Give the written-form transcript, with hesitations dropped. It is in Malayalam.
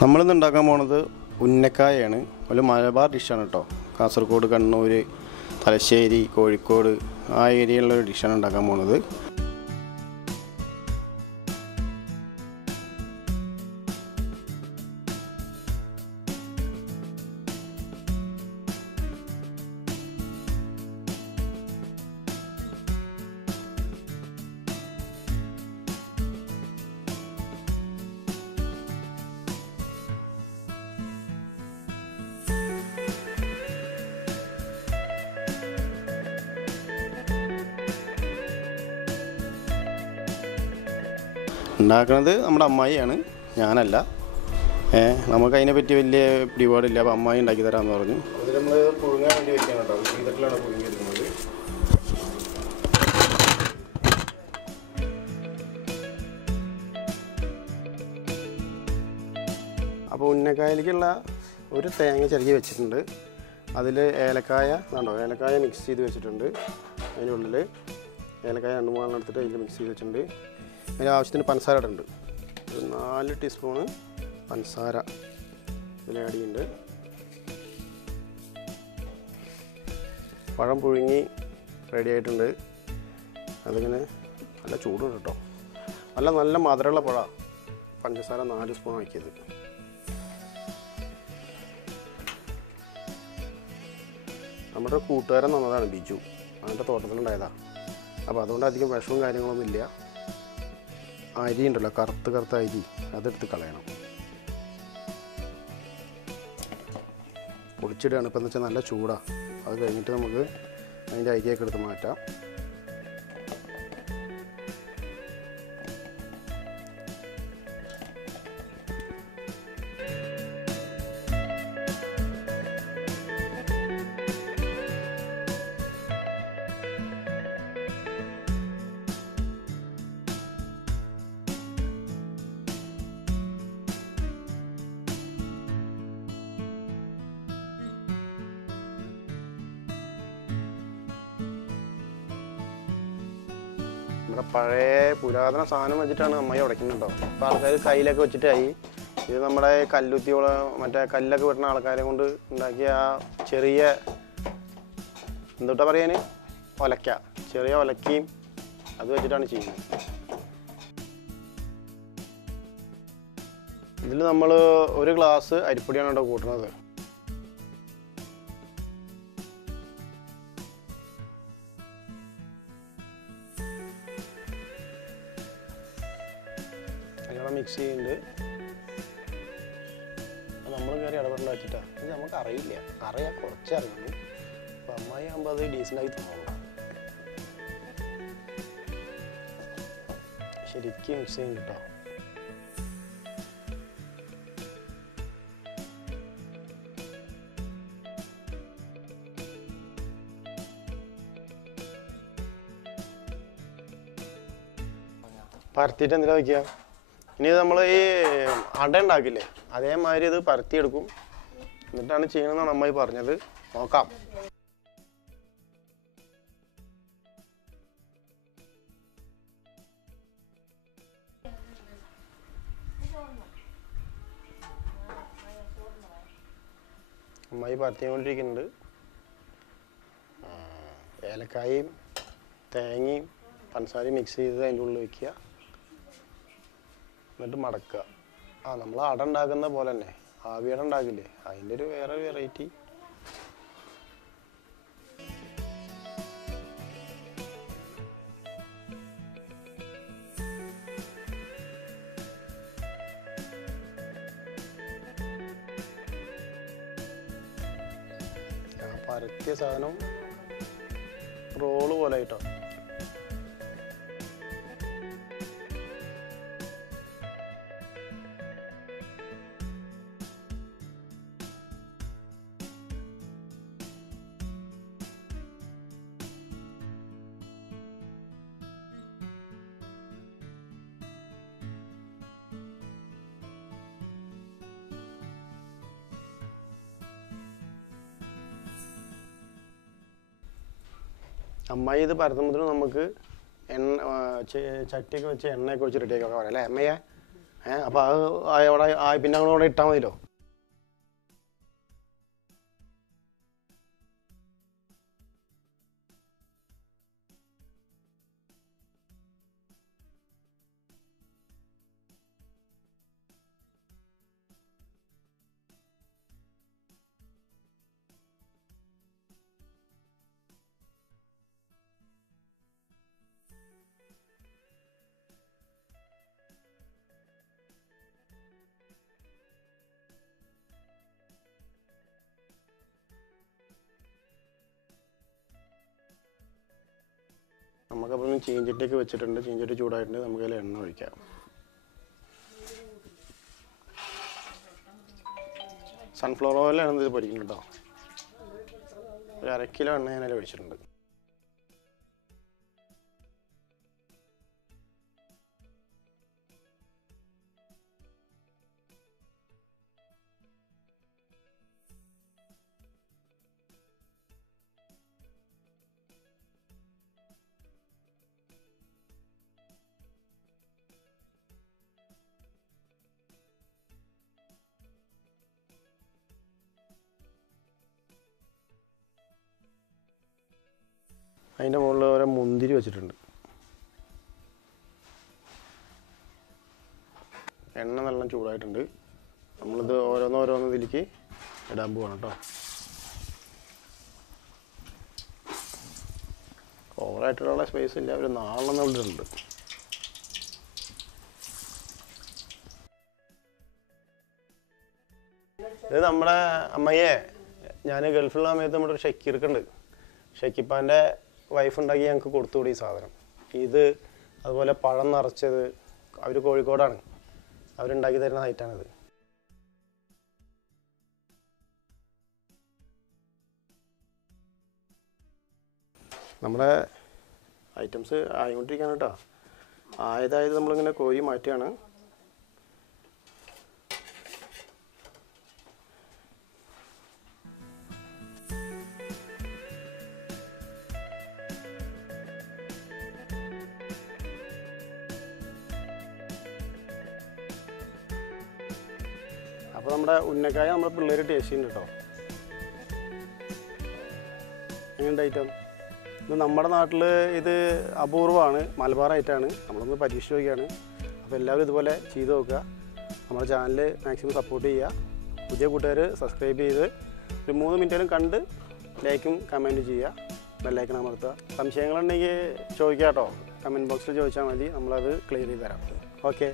നമ്മളിന്ന് ഉണ്ടാക്കാൻ പോകുന്നത് ഉന്നക്കായാണ്. ഒരു മലബാർ ഡിഷാണ് കേട്ടോ. കാസർഗോഡ്, കണ്ണൂർ, തലശ്ശേരി, കോഴിക്കോട് ആ ഏരിയയിലുള്ളൊരു ഡിഷാണ് ഉണ്ടാക്കാൻ പോകുന്നത്. ഉണ്ടാക്കുന്നത് നമ്മുടെ അമ്മായിയാണ്, ഞാനല്ല. നമുക്ക് അതിനെപ്പറ്റി വലിയ പിടിപാടില്ല. അപ്പോൾ അമ്മായി ഉണ്ടാക്കി തരാമെന്ന് പറഞ്ഞു. അതിൽ നമ്മൾ പുഴുങ്ങാൻ വേണ്ടി വെക്കാൻ കേട്ടോ. ചെയ്തിട്ടിലാണ് പുഴുങ്ങിയിരിക്കുന്നത്. അപ്പോൾ ഉന്നക്കായയിലേക്കുള്ള ഒരു തേങ്ങ ചിരകി വെച്ചിട്ടുണ്ട്. അതിൽ ഏലക്കായ കണ്ടോ, ഏലക്കായ മിക്സ് ചെയ്ത് വെച്ചിട്ടുണ്ട്. അതിനുള്ളിൽ ഏലക്കായ 2-3 എടുത്തിട്ട് അതിൽ മിക്സ് ചെയ്ത് വെച്ചിട്ടുണ്ട്. അതിന് ആവശ്യത്തിന് പഞ്ചസാര ഇടുന്നുണ്ട്. ഒരു 4 ടീസ്പൂണ് പഞ്ചസാര ഇതിൽ ആഡ് ചെയ്യുന്നുണ്ട്. പഴം പുഴുങ്ങി റെഡി ആയിട്ടുണ്ട്. അതിങ്ങനെ നല്ല ചൂടുണ്ട് കേട്ടോ. നല്ല മധുരമുള്ള പഴം. പഞ്ചസാര 4 സ്പൂൺ വയ്ക്കിയത്. നമ്മുടെ കൂട്ടുകാരൻ തന്നതാണ്, ബിജു. അവൻ്റെ തോട്ടത്തിലുണ്ടായതാണ്. അപ്പോൾ അതുകൊണ്ട് അധികം വിഷവും കാര്യങ്ങളൊന്നും ഇല്ല. അരി ഉണ്ടല്ലോ, കറുത്ത അരി, അതെടുത്ത് കളയണം. പൊടിച്ചിടുകയാണ്. ഇപ്പം എന്ന് വെച്ചാൽ നല്ല ചൂടാണ്. അത് കഴിഞ്ഞിട്ട് നമുക്ക് അതിൻ്റെ അരിയൊക്കെ എടുത്ത് മാറ്റാം. നമ്മുടെ പഴയ പുരാതന സാധനം വെച്ചിട്ടാണ് അമ്മായി ഉടയ്ക്കുന്നുണ്ടോ. അപ്പോൾ ആൾക്കാർ കയ്യിലൊക്കെ വെച്ചിട്ടായി. ഇത് നമ്മുടെ കല്ലുത്തിയോളം മറ്റേ കല്ലൊക്കെ വെട്ടുന്ന ആൾക്കാരെ കൊണ്ട് ഉണ്ടാക്കിയ ആ ചെറിയ എന്തുട്ടാ പറയാൻ, ഒലക്ക, ചെറിയ ഒലക്കയും അത് വെച്ചിട്ടാണ് ചെയ്യുന്നത്. ഇതിൽ നമ്മൾ 1 ഗ്ലാസ് അരിപ്പൊടിയാണ് കേട്ടോ കൂട്ടുന്നത്. മിക്സ് ചെയ്യുന്നുണ്ട്. നമ്മൾ കയറി ഇടപെടേണ്ട വെച്ചിട്ടാണ്. ഇത് നമുക്ക് അറിയില്ല, അറിയാം, കുറച്ചേ അറിയുള്ളൂ. അപ്പം അമ്മായി ആകുമ്പോൾ അത് ഡീസൻ്റായി തോന്നുന്നു. ശരിക്കും മിക്സ് ചെയ്യും കേട്ടോ. പരത്തിയിട്ട് എന്തിനാ വയ്ക്കുക? ഇനി നമ്മൾ ഈ അട ഉണ്ടാക്കില്ലേ, അതേമാതിരി ഇത് പരത്തിയെടുക്കും. എന്നിട്ടാണ് ചെയ്യണമെന്നാണ് അമ്മായി പറഞ്ഞത്. നോക്കാം. അമ്മായി പരത്തിക്കൊണ്ടിരിക്കുന്നുണ്ട്. ഏലക്കായയും തേങ്ങയും പഞ്ചസാരയും മിക്സ് ചെയ്ത് അതിൻ്റെ ഉള്ളിൽ വയ്ക്കുക. എന്നിട്ട് മടക്കുക. നമ്മൾ അട ഉണ്ടാക്കുന്ന പോലെ തന്നെ, ആവിയട ഉണ്ടാക്കില്ലേ, അതിൻ്റെ ഒരു വേറെ വെറൈറ്റി. പരത്തിയ സാധനം റോള് പോലെ ആയിട്ടോ. അമ്മായി ഇത് പരത്തുമ്പോഴത്തേനും നമുക്ക് എണ്ണ ചട്ടിയൊക്കെ വെച്ച് എണ്ണയൊക്കെ വെച്ച് റെഡിയാക്കി വെക്കാം അല്ലേ അമ്മയെ? അപ്പോൾ അത് അവിടെ പിന്നെ അങ്ങോട്ട് ഇട്ടാൽ മതിയല്ലോ. നമുക്കപ്പോൾ ചീഞ്ചട്ടിയൊക്കെ വെച്ചിട്ടുണ്ട്. ചീഞ്ചട്ടി ചൂടായിട്ടുണ്ട്. നമുക്കതിൽ എണ്ണ ഒഴിക്കാം. സൺഫ്ലവർ ഓയിലാണ് ഇത് പൊരിക്കുന്നത് കേട്ടോ. ഒരു 1/2 കിലോ എണ്ണ ഞാനതിൽ ഒഴിച്ചിട്ടുണ്ട്. അതിൻ്റെ മുകളിൽ ഓരോ മുന്തിരി വെച്ചിട്ടുണ്ട്. എണ്ണ നല്ല ചൂടായിട്ടുണ്ട്. നമ്മളിത് ഓരോന്നോരോന്ന് ഇതിലേക്ക് ഇടാൻ പോവാണ് കേട്ടോ. ഓവറായിട്ടുള്ള സ്പേസ് ഇല്ല. ഒരു 4 ഇടുന്നുണ്ട്. ഇത് നമ്മുടെ അമ്മയെ ഞാൻ ഗൾഫിലുള്ള സമയത്ത് നമ്മുടെ ഒരു ഷക്കീർക്കുണ്ട്. ഷക്കിപ്പാൻ്റെ വൈഫ് ഉണ്ടാക്കി ഞങ്ങൾക്ക് കൊടുത്തുകൂടി ഈ സാധനം. ഇത് അതുപോലെ പഴം നിറച്ചത് അവർ കോഴിക്കോടാണ്. അവരുണ്ടാക്കി തരുന്ന ഐറ്റാണിത്. നമ്മുടെ ഐറ്റംസ് ആയിക്കൊണ്ടിരിക്കുകയാണ് കേട്ടോ. ആയതായത് നമ്മളിങ്ങനെ കോഴി മാറ്റുകയാണ്. അപ്പോൾ നമ്മുടെ ഉന്നക്കായ നമ്മുടെ പിള്ളേർ ടേസ്റ്റ് ചെയ്യുന്നുണ്ട് കേട്ടോ. എങ്ങനെയുണ്ട് ഐറ്റം? ഇത് നമ്മുടെ നാട്ടിൽ ഇത് അപൂർവമാണ്, മലബാർ ഐറ്റമാണ്. നമ്മളൊന്ന് പരീക്ഷിച്ച് നോക്കിയാണ്. അപ്പോൾ എല്ലാവരും ഇതുപോലെ ചെയ്ത് നോക്കുക. നമ്മുടെ ചാനൽ മാക്സിമം സപ്പോർട്ട് ചെയ്യുക. പുതിയ കൂട്ടുകാർ സബ്സ്ക്രൈബ് ചെയ്ത് ഒരു 3 മിനിറ്റേലും കണ്ട് ലൈക്കും കമൻറ്റും ചെയ്യുക. ബെല്ലൈക്കൺ അമർത്തുക. സംശയങ്ങളുണ്ടെങ്കിൽ ചോദിക്കാം കേട്ടോ. കമൻറ്റ് ബോക്സിൽ ചോദിച്ചാൽ മതി. നമ്മളത് ക്ലിയർ ചെയ്ത് തരാം. ഓക്കെ.